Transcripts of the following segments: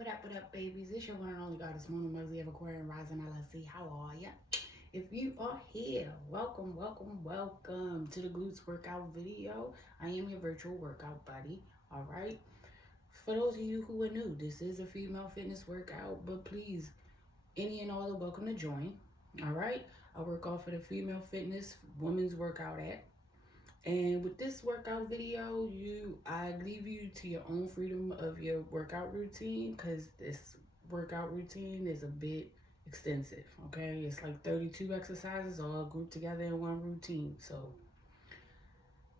What up, babies? It's your one and only goddess, Mona Mosey of Aquarium Rising LLC. How are ya? If you are here, welcome, welcome, welcome to the Glutes Workout video. I am your virtual workout buddy, all right? For those of you who are new, this is a female fitness workout, but please, any and all are welcome to join, all right? I work off of the female fitness women's workout app. And with this workout video, I leave you to your own freedom of your workout routine, because this workout routine is a bit extensive, okay? It's like 32 exercises all grouped together in one routine. So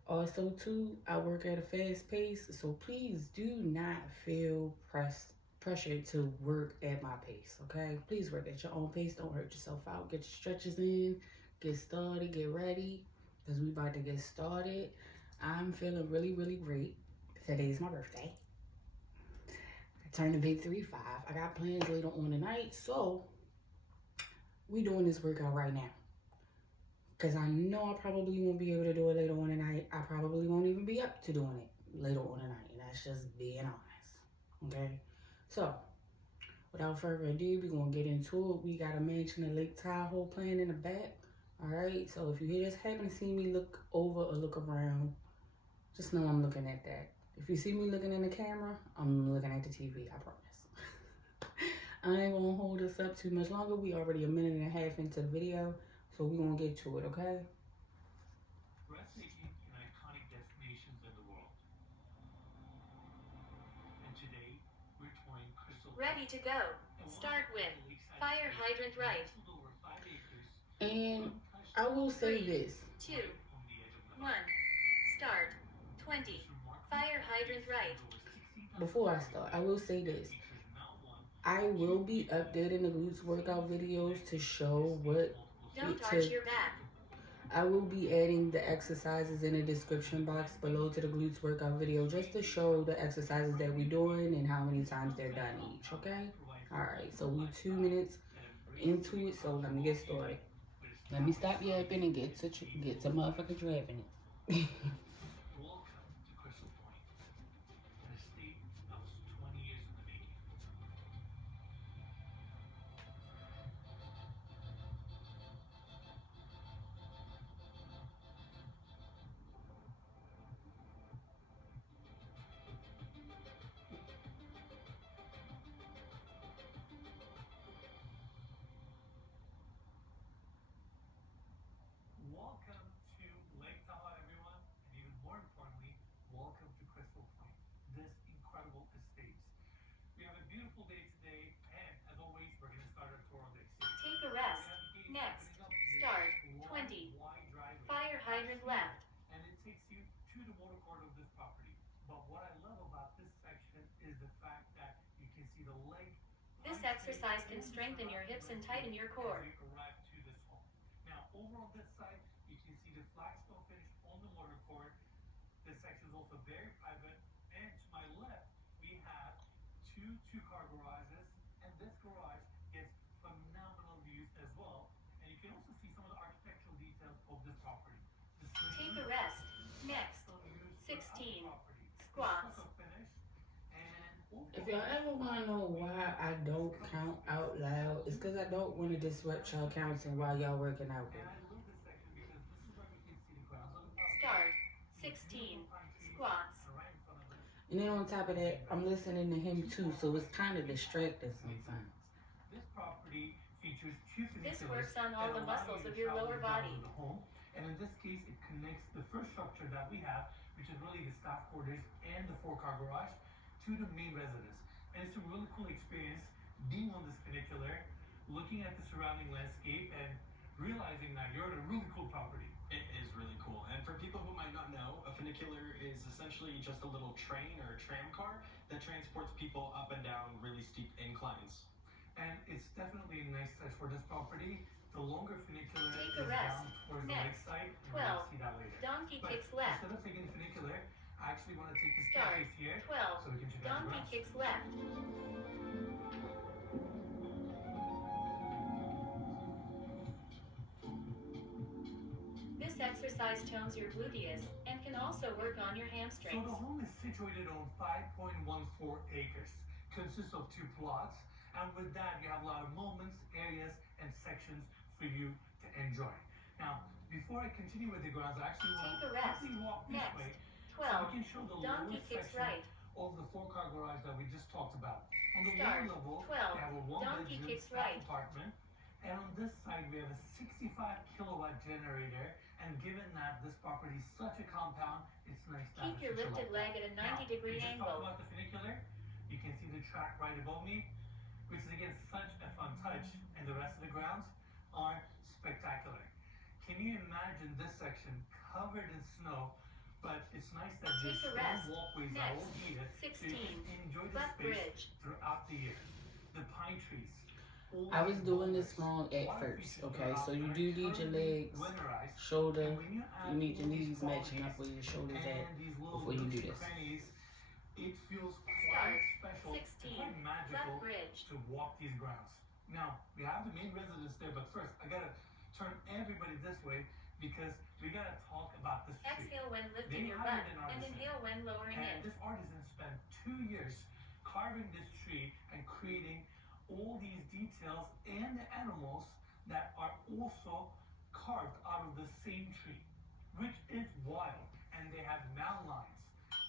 also too, I work at a fast pace, so please do not feel pressured to work at my pace, okay? Please work at your own pace. Don't hurt yourself out. Get your stretches in, get started, get ready, because we about to get started. I'm feeling really, really great. Today's my birthday. I turned a big 3-5. I got plans later on tonight, so we doing this workout right now. Because I know I probably won't be able to do it later on tonight. I probably won't even be up to doing it later on tonight. And that's just being honest, okay? So, without further ado, we're going to get into it. We got a mansion in Lake Tahoe playing in the back. All right, so if you just happen to see me look over or look around, just know I'm looking at that. If you see me looking in the camera, I'm looking at the TV, I promise. I ain't gonna hold us up too much longer. We already a minute and a half into the video, so we're gonna get to it, okay? Breathtaking and iconic destinations in the world. And today, we're touring Crystal. Ready to go. Start with fire hydrant right. And I will say this. 2, 1, start. 20. Fire hydrant right. Before I start, I will say this. I will be updating the glutes workout videos to show what. Don't arch your back. I will be adding the exercises in the description box below to the glutes workout video, just to show the exercises that we're doing and how many times they're done each, okay? All right, so we 2 minutes into it, so let me get started. Let me stop yapping and get to motherfucking driving it. Welcome to Crystal Point, an estate that was 20 years in the making. Welcome to Lake Tahoe, everyone, and even more importantly, welcome to Crystal Point, this incredible estate. We have a beautiful day today, and as always, we're going to start our tour on the exterior. Take a rest. Next, start. 20. Fire hydrant left. And it takes you to the motor court of this property. But what I love about this section is the fact that you can see the lake. This exercise can strengthen your hips and tighten your core. As we arrive to this home. Now, over on this side, you can see the flagstone finish on the motor court. This section is also very private. And to my left, we have two-car garages. And this garage gets phenomenal views as well. And you can also see some of the architectural details of this property. Take a rest. Next, 16. Squats. If y'all ever want to know why I don't count out loud, it's because I don't want to disrupt y'all counting while y'all working out with me. Start. 16. Squats. And then on top of that, I'm listening to him too, so it's kind of distracting sometimes. This property features two This works on all the muscles of your lower body. And in this case, it connects the first structure that we have, which is really the staff quarters and the 4-car garage, to the main residence. And it's a really cool experience being on this funicular, looking at the surrounding landscape, and realizing that you're at a really cool property. It is really cool. And for people who might not know, a funicular is essentially just a little train or tram car that transports people up and down really steep inclines. And it's definitely a nice touch for this property. The longer funicular Take is a rest. down towards the Next, lakeside. 12. We'll see that later. Donkey But kicks left. instead of taking the funicular, I actually want to take the Start. staircase here 12. so we can check out the Donkey garage. kicks left. This exercise tones your gluteus and can also work on your So hamstrings. the home is situated on 5.14 acres. consists of 2 plots, and with that you have a lot of moments, areas, and sections for you to enjoy. Now, before I continue with the grounds, I actually want Take to a rest. quickly walk this Next. way so 12. we can show the Donkey lower kicks section right. of the 4-car garage that we just talked about. On the Start. lower level, 12. we have a Donkey 1-bedroom kicks staff right. apartment, and on this side we have a 65 kilowatt generator. And given that this property is such a compound, it's nice to have Keep your a feature lifted like leg that. at a 90-degree We just talked angle. about the funicular. You can see the track right above me, which is again such a fun touch, and the rest of the grounds are spectacular. Can you imagine this section covered in snow? But it's nice that Take there's a rest. stone walkways that Next. will heat it, so you 16. can enjoy the Butt space bridge. throughout the year. The pine trees. I was doing this wrong at first, okay? So you do need your legs, shoulder, you need your knees matching up where your shoulders at before you do this. It feels Start. quite special, 16. quite magical Butt bridge. to walk these grounds. Now, we have the main residence there, but first, I gotta turn everybody this way because we gotta talk about this tree. Exhale when lifting your butt and inhale when lowering And it. this artisan spent 2 years carving this tree and creating all these details and the animals that are also carved out of the same tree, which is wild. And they have mountain lions,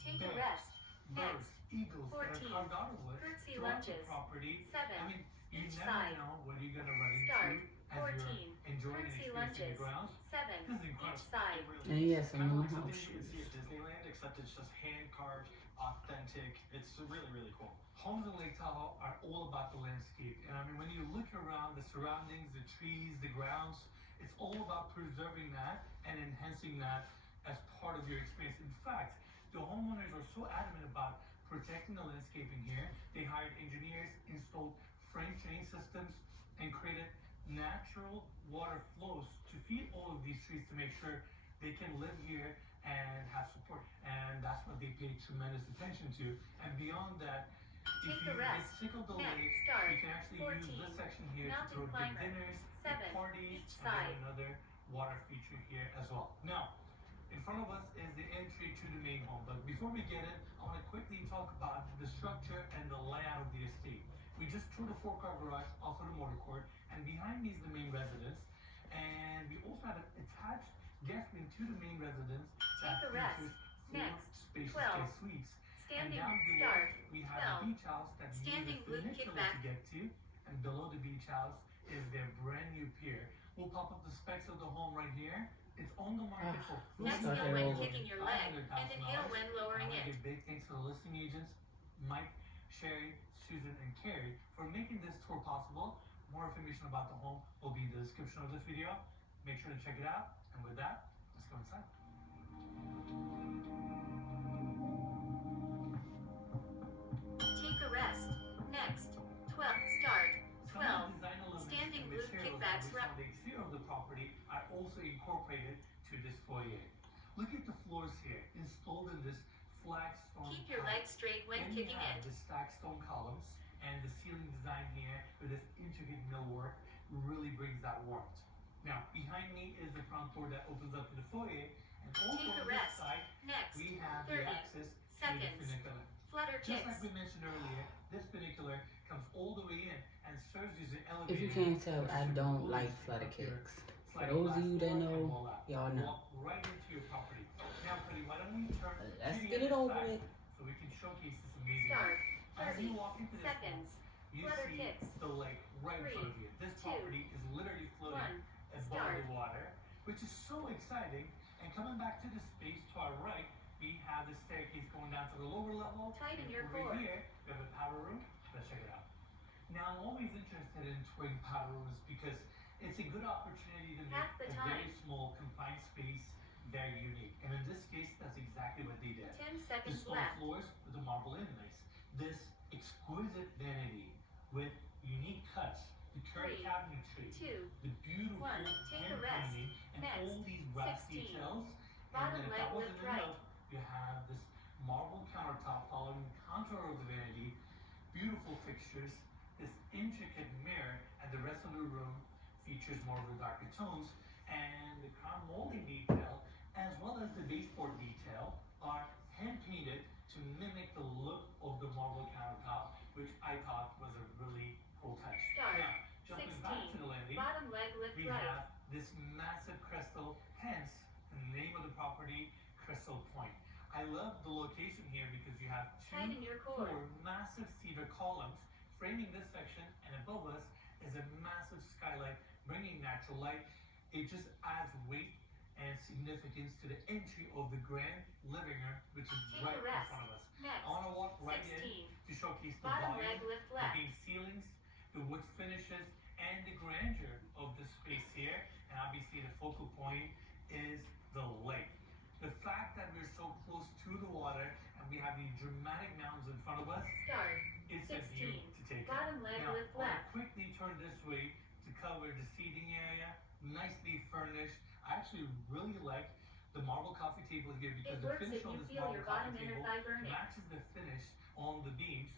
Take a bears, rest. birds, Next. eagles 14. that are carved out of wood Curtsy throughout the lunges. property. 7. I mean, you Each never side. know what you're gonna run Start. into as 14. you're enjoying and Curtsy experiencing the lunges. grounds. 7. This is incredible. Each side. It really And is. yes, It's I'm kinda in like my something house you would see at Disneyland, except it's just hand carved, authentic. It's really, really cool. Homes in Lake Tahoe are all about the landscape. And I mean, when you look around the surroundings, the trees, the grounds, it's all about preserving that and enhancing that as part of your experience. In fact, the homeowners are so adamant about protecting the landscaping here. They hired engineers, installed frame drain systems, and created natural water flows to feed all of these trees to make sure they can live here and have support. And that's what they pay tremendous attention to. And beyond that, if Take you a get rest. sick of the Next. lake, Start. you can actually 14. use this section here Mountain to throw big climber. dinners, big 7. parties, Each and then side. another water feature here as well. Now, in front of us is the entry to the main home. But before we get in, I want to quickly talk about the structure and the layout of the estate. We just toured the 4-car garage off of the motor court, and behind me is the main residence. And we also have an attached guest wing to the main residence that Take a rest. features 4 Next. spacious 12. guest suites. And Standing. down below, Start. we have 12. a beach house that Standing uses a glute funicular kickback. to get to, and below the beach house is their brand new pier. We'll pop up the specs of the home right here. It's on the market for Exhale Start when over. kicking your leg and inhale when lowering I want to it. give big thanks to the listing agents, Mike, Sherry, Susan, and Carrie, for making this tour possible. More information about the home will be in the description of this video. Make sure to check it out. And with that, let's go inside. Take a rest. Next. 12. Start. Some 12. of the design elements Standing and glute materials kickbacks that we saw on the exterior of the property are also incorporated to this foyer. Look at the floors here, installed in this flagstone. Keep your legs straight when Then kicking you have it. the stacked stone columns, and the ceiling design here with this intricate millwork really brings that warmth. Now, behind me is the front door that opens up to the foyer, and also Take a on this rest. side, Next. we have 30 the access to the seconds. funicular. Flutter Just like kicks. we mentioned earlier, this funicular comes all the way in and serves as an elevator. If you can't tell, I for don't super like cool flutter up here. kicks. For Sliding those of glass you door that and know, voila. y'all know. Walk right into your property. Now, Cody, why don't we turn Let's to the get it other over side with. so we can showcase this amazing Start. home. As you 30 walk into this seconds. home, you Flutter see kicks. the lake right in front of you. This 2, property is literally floating 1. above Start. the water, which is so exciting. And coming back to the space to our right, we have the staircase going down to the lower level. Tighten And your over core. here, we have a powder room. Let's check it out. Now, I'm always interested in touring powder rooms because it's a good opportunity to make Half the a very time. small, confined space very unique. And in this case, that's exactly what they did. 10 The seconds stone left. floors with the marble inlays. This exquisite vanity with unique cuts, the curved 3, cabinetry, 2, the beautiful 1. Take a hand rest. painting, and Next. all these brass 16. details. Bottom And then if leg that wasn't lift right. enough, you have this marble countertop following the contour of the vanity, beautiful fixtures, this intricate mirror, and the rest of the room features more of the darker tones. And the crown molding detail, as well as the baseboard detail, are hand painted to mimic the look of the marble countertop which I thought was a really cool touch. Start. Now, jumping back to 16. the landing, Bottom leg lift we right. have this massive crystal, hence the name of the property, Crystal Point. I love the location here because you have Tighten your core. 4 massive cedar columns framing this section, and above us is a massive skylight bringing natural light. It just adds weight and significance to the entry of the grand living room, which is Take right a in rest. front of us. Next. I want to walk right 16. in to showcase the Bottom volume, leg lift the left. beam ceilings, the wood finishes, and the grandeur of the space here. And obviously the focal point is the lake. The fact that we're so close to the water and we have these dramatic mountains in front of us, Start. it's a view 16. to take Bottom in. leg Now, lift I want left. to quickly turn this way to cover the seating area, nicely furnished. I actually really like the marble coffee table here because It the works finish if on you this feel marble your bottom coffee inner table thigh burning. matches the finish on the beams.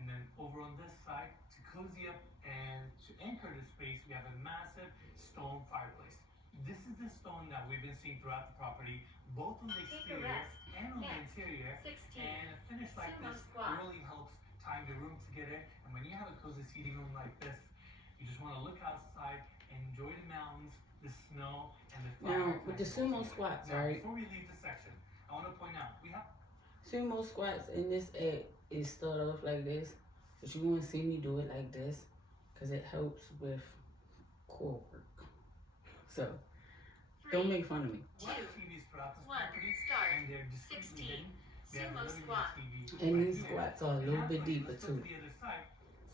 And then over on this side, to cozy up and to anchor the space, we have a massive stone fireplace. This is the stone that we've been seeing throughout the property, both on the Take a exterior rest. and on the Next. interior. 16. And a finish like Sumo this squat. really helps time the room together. And when you have a cozy seating room like this, you just want to look outside, enjoy the mountains, the snow, and the fire. Now, with the sumo squats, now, right? before we leave this section, I want to point out we have Sumo squats in this act is start off like this, but you want to see me do it like this because it helps with core work. So, 3. don't make fun of me. watch TVs throughout this 1. property, Start. and they're discreetly 16. hidden. We have a Sumo living room squat. TV And right these here. squats are a And little now, bit deeper let's go to too. the other side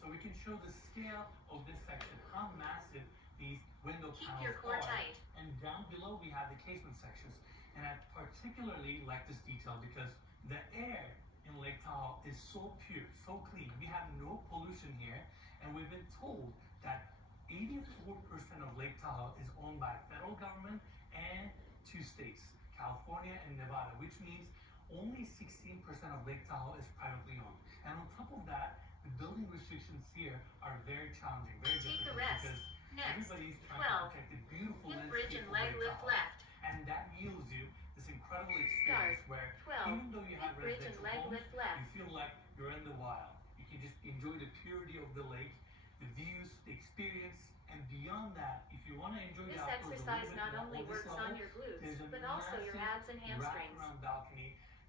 so we can show the scale of this section, how massive these window Keep panels your core are. tight. And down below we have the casement sections. And I particularly like this detail because the air in Lake Tahoe is so pure, so clean. We have no pollution here, and we've been told that 84% of Lake Tahoe is owned by federal government and 2 states, California and Nevada, which means only 16% of Lake Tahoe is privately owned. And on top of that, the building restrictions here are very challenging, very Take a difficult rest. because Next. everybody's trying 12. to protect the beautiful Hip bridge landscape and of leg Lake lift Tahoe. left. And that yields you this incredible experience where 12. even though you have Hip bridge and residential leg homes, lift left. you feel like you're in the wild. You can just enjoy the purity of the lake, the views, the experience, and beyond that, if you want to enjoy This the outdoors a exercise little bit not more only on this works level, on your glutes, there's a but also your abs and massive hamstrings. wraparound balcony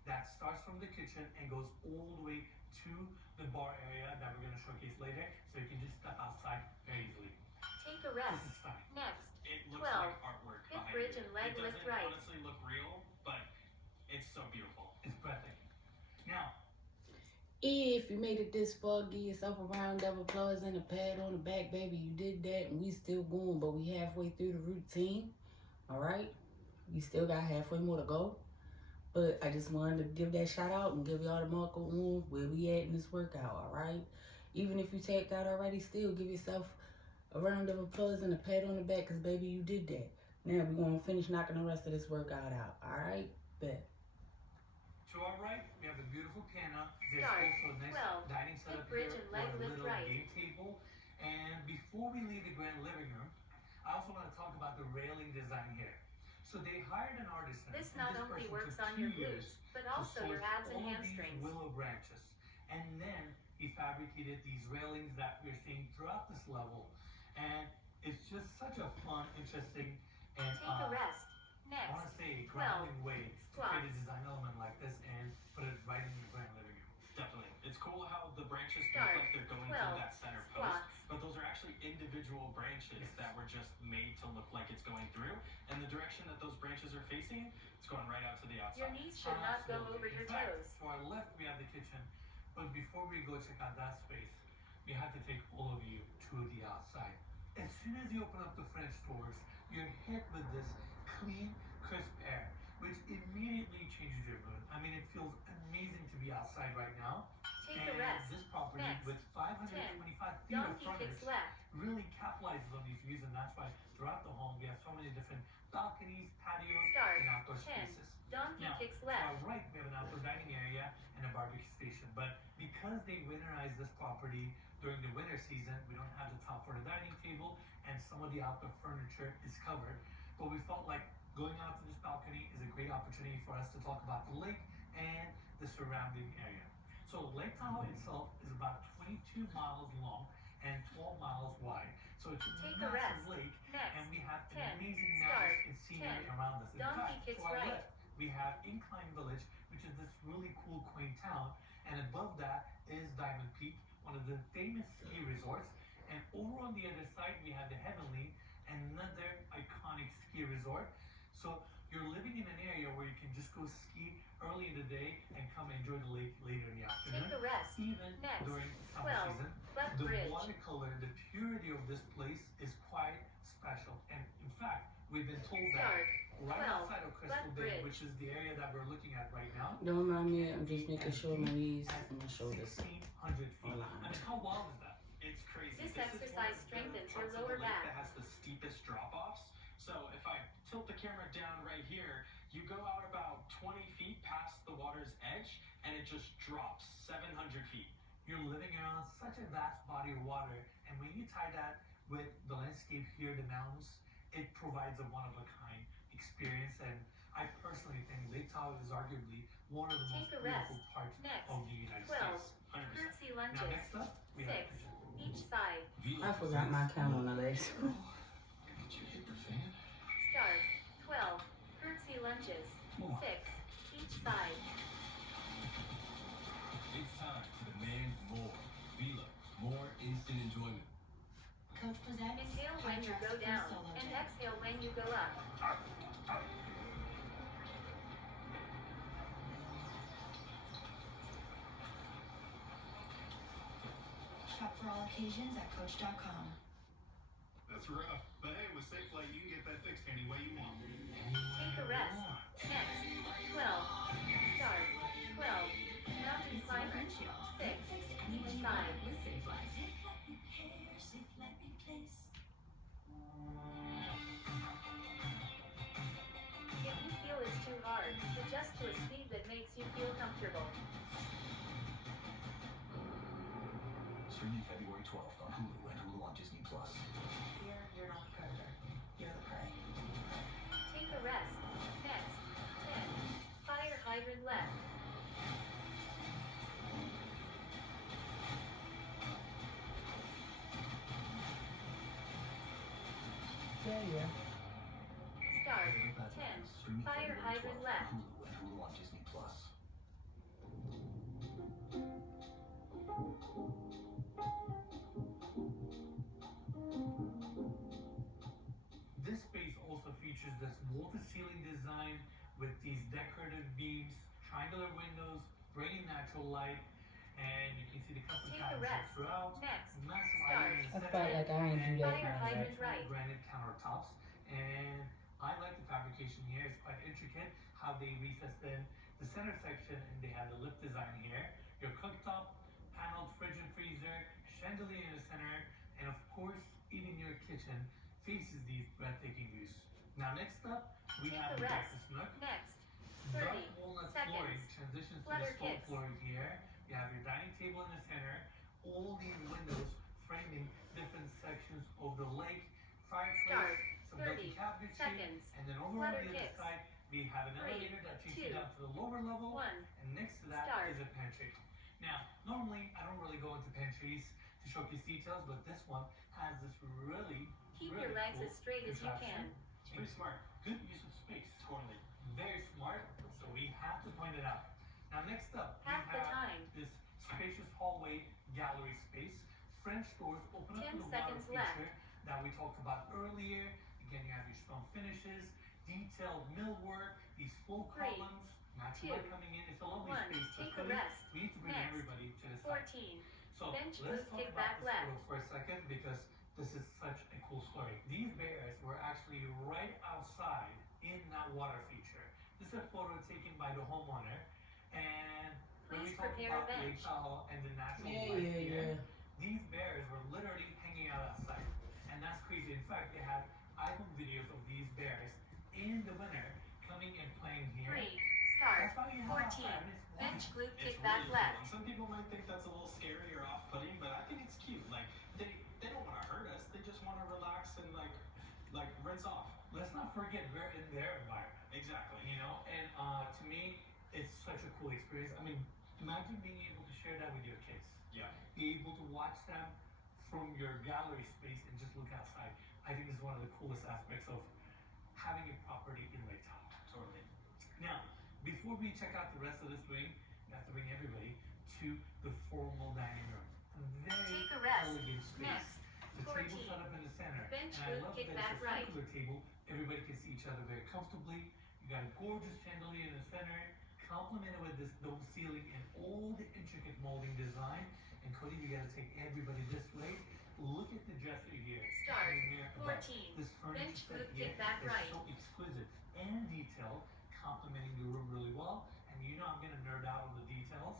that starts from the kitchen and goes all the way to the bar area that we're going to showcase later, so you can just step outside very easily. Take a This rest. is stunning. Next. It looks 12. like artwork Hip behind bridge you. and leg It lift doesn't right. honestly look real, but it's so beautiful. It's breathtaking. Now, If you made it this far, give yourself a round of applause and a pat on the back, baby. You did that, and we still going, but we halfway through the routine. All right, we still got halfway more to go. But I just wanted to give that shout out and give y'all the marker on where we at in this workout. All right, even if you tapped out already, still give yourself a round of applause and a pat on the back, cause baby, you did that. Now we're gonna finish knocking the rest of this workout out. All right, bet. to our right, we have a beautiful piano. There's Start. also a nice 12. dining setup Hip bridge here and leg or a lift little right. game table. And before we leave the grand living room, I also want to talk about the railing design here. So they hired an artisan. This and not this only person works took on 2 your years glutes, but to also your source abs and all of these hamstrings. willow branches. And then he fabricated these railings that we're seeing throughout this level. And it's just such a fun, interesting, and Take a rest. I want Next. to say 12. grounding way to create a Squats. design element like this and put it right in your grand living room. Definitely. It's cool how the branches Start. look like they're going 12. through that center post, Squats. but those are actually individual branches that were just made to look like it's going through. And the direction that those branches are facing, it's going right out to the Your outside. knees should not go Absolutely. over your In fact, toes. to our left, we have the kitchen. But before we go check out that space, we have to take all of you to the outside. As soon as you open up the French doors, you're hit with this clean, crisp air, which immediately changes your mood. I mean, it feels amazing to be outside right now. Take And a rest. this property Next. with 525 feet of Donkey frontage kicks left. really capitalizes on these views, and that's why throughout the home we have so many different balconies, patios, Start. and outdoor 10. spaces. Donkey Now, kicks to left. our right, we have an outdoor dining area and a barbecue station. But because they winterized this property during the winter season, we don't have the top for the dining table, and some of the outdoor furniture is covered. But we felt like going out to this balcony is a great opportunity for us to talk about the lake and the surrounding area. So Lake Tahoe itself is about 22 miles long and 12 miles wide. So it's a Take a rest. massive lake, Next. and we have 10. an amazing Start. mountains and scenery 10. around us. In Donkey fact, kicks to our right. left, we have Incline Village, which is this really cool, quaint town, and above that is Diamond Peak, one of the famous ski resorts. And over on the other side, we have the Heavenly, another iconic ski resort. So you're living in an area where you can just go ski early in the day and come enjoy the lake later in the afternoon. Take a rest. Even Next. during summer 12. season. Buck The Bridge. watercolor, the purity of this place is quite special. And in fact, we've been told Start. that right 12. outside of Crystal Buck Bay, Bridge. which is the area that we're looking at right now, Don't mind me, I'm just making sure my knees at and my shoulders 1,600 feet. are lined. I mean, how wild is that? It's crazy. This is one exercise of the strengthens your parts of the lower lake back. that has the steepest drop-offs. So if I tilt the camera down right here, you go out about 20 feet past the water's edge, and it just drops 700 feet. You're living around such a vast body of water, and when you tie that with the landscape here, the mountains, it provides a one-of-a-kind experience. And I personally think Lake Tahoe is arguably one of the most Take a beautiful rest. parts Next. of the United 12. States. 100%. Curtsy Now lunges. next up, we have 6. Each side. I forgot my count on the legs. Did you hit the fan? Start. 12. Curtsy lunges. 6. Each side. It's time to demand more. Vila, more instant enjoyment. Coach presents Inhale when you go down, and exhale when you go up. Shop for all occasions at Coach.com. That's rough. But hey, with Safe Flight, you can get that fixed any way you want. Take a rest. Next. 12. Start. 12. Mountain climber. 6. Each side. If you feel it's too hard, adjust to a speed that makes you feel comfortable. Streaming February 12th on Hulu and Hulu on Disney+. You're not the predator. You're the prey. Take a rest. Next. 10. Fire hydrant left. Yeah. Start. 10. Streaming Fire February hydrant 12th left. on Hulu and Hulu on Disney+. This space also features this wall-to-ceiling design with these decorative beams, triangular windows, bringing natural light, and you can see the custom Take a cabinets rest. throughout. Next. Massive Start. island in the I center, felt like I ain't do that and Fire when I was hydrant at- right. granite countertops. And I like the fabrication here. It's quite intricate how they recessed in the center section, and they have the lip design here. Your cooktop, paneled fridge and freezer, chandelier in the center, and of course, even your kitchen faces these breathtaking views. Now next up, we Take have a the rest. breakfast nook. Next. Dark 30 walnut seconds. flooring transitions to Flutter the stone kicks. flooring here. You have your dining table in the center. All these windows framing different sections of the lake. Fireplace, Start. some 30 built-in cabinetry, seconds. and then over Flutter on the other kicks. side, we have an 3, elevator that takes you 2, down to the lower level. 1. And next to that Start. is a pantry. Now, normally I don't really go into pantries to showcase details, but this one has this really, Keep really your legs cool as straight as you contraption. can. It's pretty smart. Good use of space. Totally. Very smart, so we have to point it out. Now next up, Half we the have time. this spacious hallway gallery space. French doors open up 10 to the water seconds left. feature that we talked about earlier. Again, you have your stone finishes, detailed millwork, these full 3, columns, natural light 2, coming in. It's a lovely 1. space. Take a clearly, rest. we need to bring Next. everybody to this side. 14. So Bench let's boost talk kick about back this left. photo for a second, because this is such a cool story. These bears were actually right outside in that water feature. This is a photo taken by the homeowner, and when we Please talk prepare a about Lake bench. Tahoe and the natural Yeah, life yeah, here, yeah. these bears were literally hanging out outside, and that's crazy. In fact, they had iPhone videos of these bears in the winter coming and playing here. 3. Start. That's why you have 14. outside, and it's warm. Bench glute It's kick back really left. cool. And some people might think that's a little scary or off-putting, but I think it's cute. Like they don't want to hurt us. They just want to relax and like rinse off. Let's not forget we're in their environment. Exactly. You know, and to me, it's such a cool experience. I mean, Imagine being able to share that with your kids. Yeah. Be able to watch them from your gallery space and just look outside. I think this is one of the coolest aspects of having a property in Lake Tahoe. Totally. Now, before we check out the rest of this wing, we have to bring everybody to the formal dining room. A very Take a rest. elegant space. Next. The table 14. set up in the center. Bench and I glute love kick that back it's a right. circular table. Everybody can see each other very comfortably. You got a gorgeous chandelier in the center, complemented with this dome ceiling and all the intricate molding design. And Cody, you gotta take everybody this way. Look at the dresser here. Start. And here above. 14. This furniture Bench set glute here kick back is right. so exquisite and detailed, complementing the room really well. And you know I'm gonna nerd out on the details.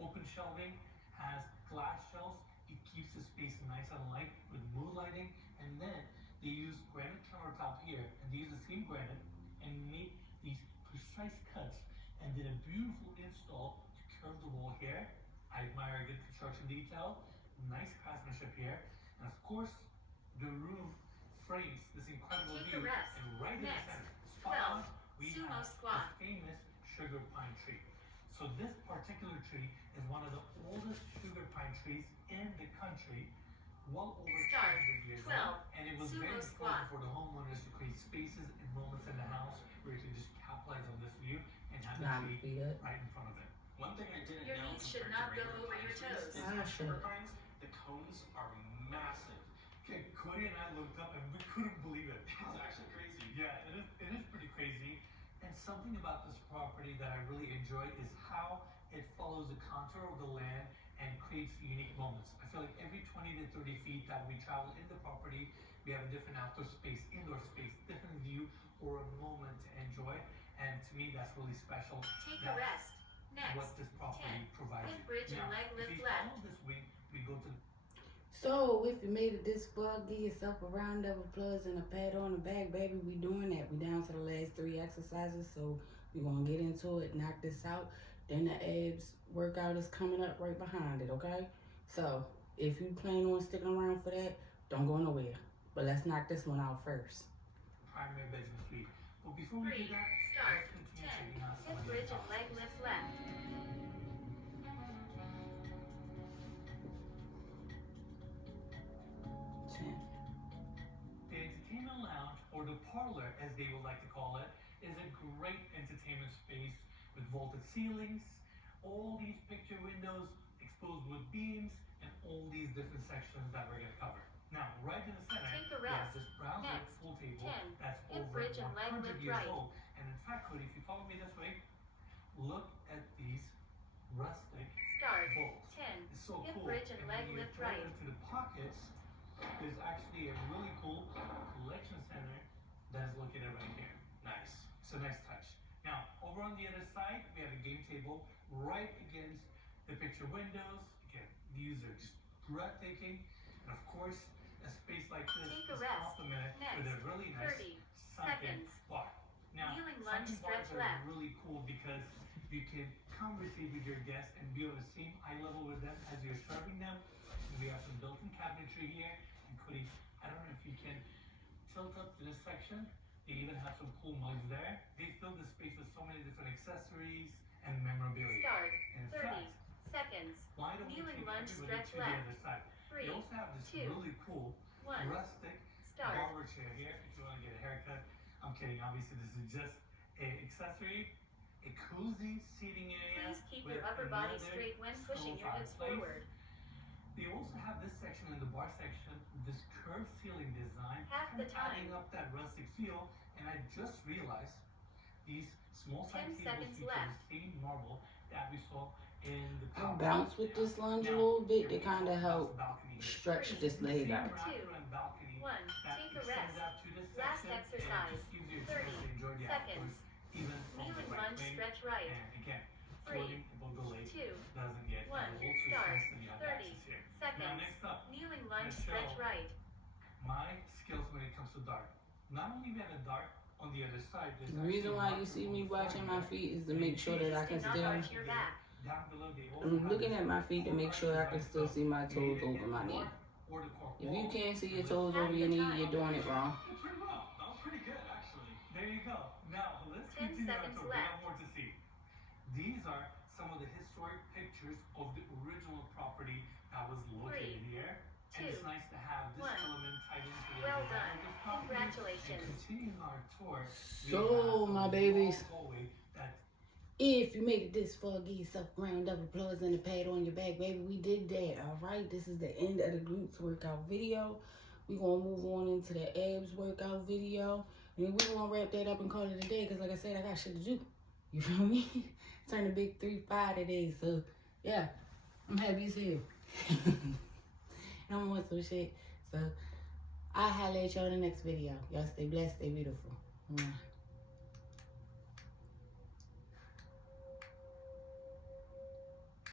Open shelving has glass shelves. It keeps the space nice and light with mood lighting. And then they use granite countertop here, and they use the same granite and made these precise cuts and did a beautiful install to curve the wall here. I admire a good construction detail, nice craftsmanship here, and of course, the room frames this incredible Take a view. rest. And right in the Next. center, spot on, 12. we Sumo have squat. the famous sugar pine tree. So this particular tree is one of the oldest sugar pine trees in the country, well over Start. 200 years 12. old. And it was Sumo very squat. important for the homeowners to create spaces and moments in the house where you can just capitalize on this view and have Nah, the be tree good. right in front of it. One thing I didn't Your know knees should compared to not go regular over pine your trees toes. is Ah, that sure. sugar pines, the cones are massive. Okay, Cody and I looked up and we couldn't believe it. It's actually crazy. Yeah, it is pretty crazy. And something about this property that I really enjoy is how it follows the contour of the land and creates unique moments. I feel like every 20 to 30 feet that we travel in the property, we have a different outdoor space, indoor space, different view, or a moment to enjoy. And to me, that's really special. Take a That's rest. Next. what this property 10. provides Hip you. bridge and Now, leg if lift we left. follow this wing, we go to So if you made it this far, give yourself a round of applause and a pat on the back, baby. We doing that. We down to the last 3 exercises, so we're gonna get into it, knock this out. Then the abs workout is coming up right behind it, okay? So if you plan on sticking around for that, don't go nowhere. But let's knock this one out first. primary bedroom suite. But before we 3. do that, Start. let's continue 10. checking out some Hip of the bridge and leg exercises. lift left. 10. The entertainment lounge, or the parlor as they would like to call it, is a great entertainment space with vaulted ceilings, all these picture windows exposed with beams, and all these different sections that we're going to cover. Now, right in the center, Take a we have rest. this brown wood Next. pool table 10. that's Hip over bridge and leg 100 lift years right. old. And in fact, Cody, if you follow me this way, look at these rustic Start. bowls. 10. It's so Hip cool. bridge and And leg when you lift throw right. it into the pockets, there's actually a really cool collection center that is located right here. Nice. It's a nice touch. Now, over on the other side, we have a game table right against the picture windows. Again, views are just breathtaking. And of course, a space like this Take a is rest. complemented Next. with a really nice 30 sunken seconds. bar. Now, Kneeling lunge, sunken bars stretch are left. really cool because you can conversate with your guests and be on the same eye level with them as you're serving them. And we have some built-in cabinetry here. And Cody, I don't know if you can tilt up to this section. They even have some cool mugs there. They fill the space with so many different accessories and memorabilia. Start. And in 30 fact, seconds. why don't we Kneeling take lunge, everybody stretch to the left. other side? 3. They also have this 2. really cool 1. rustic Start. barber chair here if you want to get a haircut. I'm kidding, obviously this is just an accessory. A cozy seating area. Please keep with your upper body another straight when pushing your hips fireplace. forward. They also have this section in the bar section, this curved ceiling design, Half the adding time. up that rustic feel. And I just realized these small side 10 tables seconds feature left. the same marble that we saw in the I top bounce with this lunge a little bit to kind of help stretch this leg out. 2. 1. Take a rest. Last exercise. 30 seconds. Even from Kneeling the right lunge, wing. stretch right. And again, 3, floating above the leg 2, doesn't get 1. a little too Start. stressed and you have 30 access here. Now seconds. next up, Kneeling lunge, Michelle. stretch right. my skills when it comes to dart. Not only we have a dart on the other side, there's The reason actually why a you dart see on me the watching floor my here. feet is to make sure that I can Do not still. arch your back. Down below, they also I'm have looking this at my feet to make sure I can still see my You toes either over hit my the knee. bar or the cork If you wall. can't see your With toes over your knee, you're doing it wrong. Pretty well. That was pretty good, actually. There you go. Now let's 10 continue on seconds to we left. have more to see. These are some of the historic pictures of the original property that was located here. And it's nice to have this element tied into the Well design done. of this property. Congratulations. And continuing our tour, we So, have my a babies, long hallway that's if you made it this far, give yourself a round of applause and a pat on your back, baby. We did that, all right? This is the end of the glutes workout video. We're going to move on into the abs workout video. And then we're going to wrap that up and call it a day because, like I said, I got shit to do. You feel me? Turn the big 3-5 today. So, yeah, I'm happy as hell. And I'm on some shit. So, I'll holler at y'all in the next video. Y'all stay blessed, stay beautiful. Mwah.